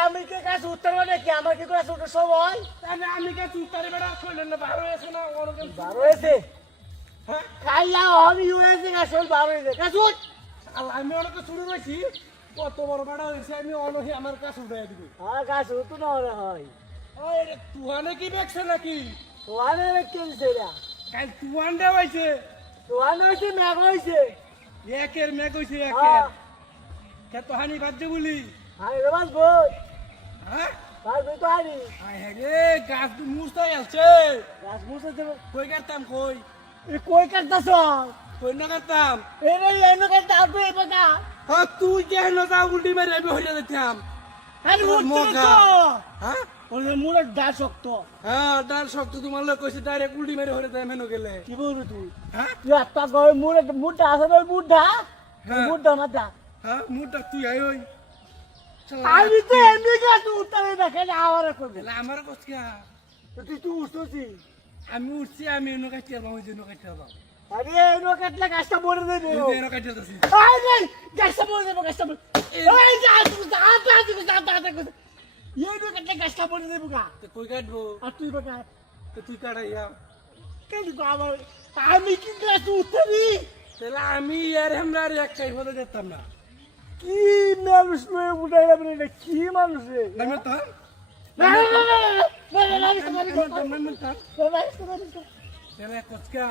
আমি কে গাছ উত্তর মানে কি আমার কি গাছ উত্তর সময় আমি কে চুতারে বেড়া ছইলেন না বার হয়েছে না ওরকম বার হয়েছে হ্যাঁ খাইলা আমি হয়েছে গাছ বার হয়েছে গাছ উঠ আমি অনেক শুরু হয়েছি কত বড় বেড়া হয়েছে আমি অনহি আমার কাছে উঠাই দিবি হ্যাঁ গাছ উঠু না হলে হয় তুহানে কি দেখছে নাকি তোয়ানে কেলছে না কাল তুহান দে হয়েছে তোয়ানে হয়েছে মেঘ হয়েছে একের মেঘ হয়েছে হ্যাঁ একের কে তো হানি বাদ বলি আমি রবাস বই হ্যাঁ ভাই বই তো আনি আয় হে রে গাছ তো মুছতাই আছে গাছ মুছে দেব কই কাটতাম কই কই কাটতাছ কই না কাটতাম এনে এনে কাটতা আপনি বাকা হ্যাঁ তুই যে না যা উল্টি মারি আমি হইয়া যেতাম আরে তোর মুখ মগা। তো হ্যাঁ ওরে মুড়ে ডাল শক্ত হ্যাঁ ডাল শক্ত তোমার লোক কইছে ডাইরেক্ট উল্টি মারি হইয়া যায় মেনু গেলে কি বলবি তুই হ্যাঁ তুই আত্মা গয় মুড়ে মুড়টা আছে না মুড়টা হ্যাঁ। মুড়টা মাথা হ্যাঁ মুটা তুই আই ওই আমি তো এমনি গাছ উত্তরে দেখে না আওয়ার করবে আমার কসকা তুই তুই উঠছিস আমি উঠছি আমি এনো কাটতে পাবো ওই জন্য কাটতে পাবো আরে এনো কাটলে গাছটা মরে দেবে ওই এনো কাটতে যাচ্ছি আরে গাছটা মরে দেবে গাছটা মরে এই যা তুই যা এনো কাটলে গাছটা মরে দেবে গা তো কই কাটবো আর তুই বাকা তো তুই কাটাইয়া কেন গো আমার আমি কি গাছ উঠতেছি তাহলে আমি আর আমরা আর এক কাই হতে যেতাম না কি মানুষ মেয়ে উঠাই যাবে না কি মানুষ রে আমি তো না না না না তাহলে কসকা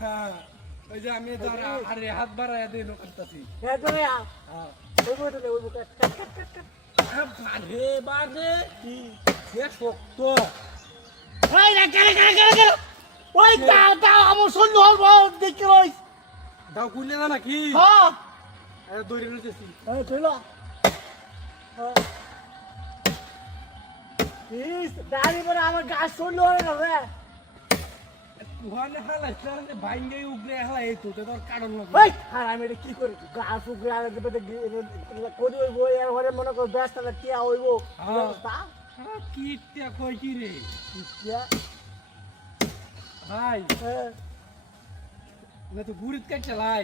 হ্যাঁ ওই যে আমি ধর আরে হাত বাড়াইয়া দিয়ে লোক কাটতাছি হ্যাঁ বারে বারে কি সে শক্ত দাও কুলে না নাকি আরে দৌড়ে লইতেছি আমার গাছ শুনলো না রে তুহানে হালা ইসলামে বাইঙ্গে উগরে হালা এই তো তোর কারণ না আর আমি এটা কি করি গাছ উগরে আর করি হইব এর ঘরে মনে কর ব্যস্ত টিয়া হইব হ্যাঁ কিটা কই কি রে ভাই না তো গুড়িত কাট চালাই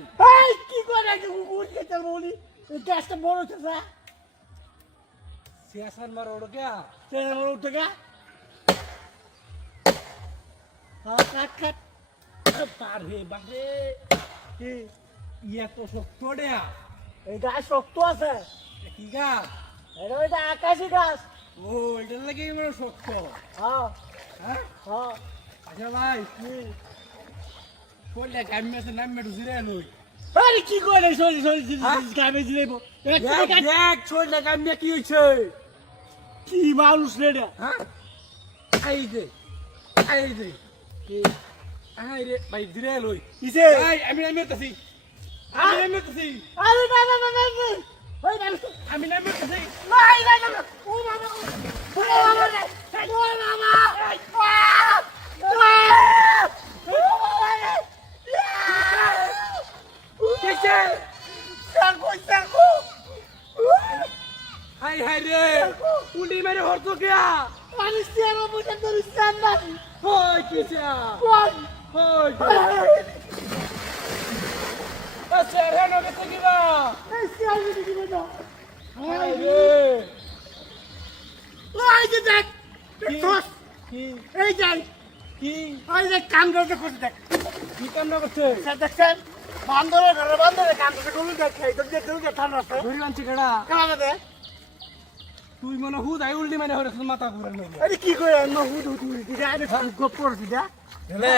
কি করে গুড় খেতে বলি গাছটা বড় হচ্ছে সিয়াসান মার ওড় গয়া বড় উঠে গা কাট কাট বারে বারে কি ইয়া তো শক্ত দেয়া এই গাছ শক্ত আছে কি গা এটা ওইটা আকাশি গাছ ও এটার লাগে মানে শক্ত হ্যাঁ হ্যাঁ হ্যাঁ আচ্ছা ভাই কোলে গাম্মেছে নামে ঢুসিরে নই আরে কি করে সরি সরি গাবে দিলেব দেখ ছোলে গাম্মে কি হইছে কি মানুষ রে হ্যাঁ আই দে কি আই রে ভাই দিরে লই কিসে ভাই আমি নামতেছি আরে না না না না ওই না আমি নামতেছি নাই নাই না ও বাবা ও বাবা রে ও বাবা হাই হাই রে উল্টি মেরে হরতো গিয়া আমি সিয়ারো বুঝা তোর স্ট্যান্ডার্ড হই কিসা কোন হই আচ্ছা রে নকে থাকিবা এই সিয়ারো দিদি বলো হাই রে ওই যে দেখ তোস কি এই যাই কি ওই যে কাম করতে করতে দেখ কি কাম না করছে স্যার দেখছেন বান্দরে ঘরে বান্দরে কাম করতে করতে দেখ এই তো যে তুই ঠান্ডা আছে ধরি আনছি কেডা কামা দে তুই মনে হুদ আই উল্টি মেরে হরে মাথা ঘুরে নেব আরে কি কই না হুদ হুদ তুই যা আরে গপ করছিস যা হেলে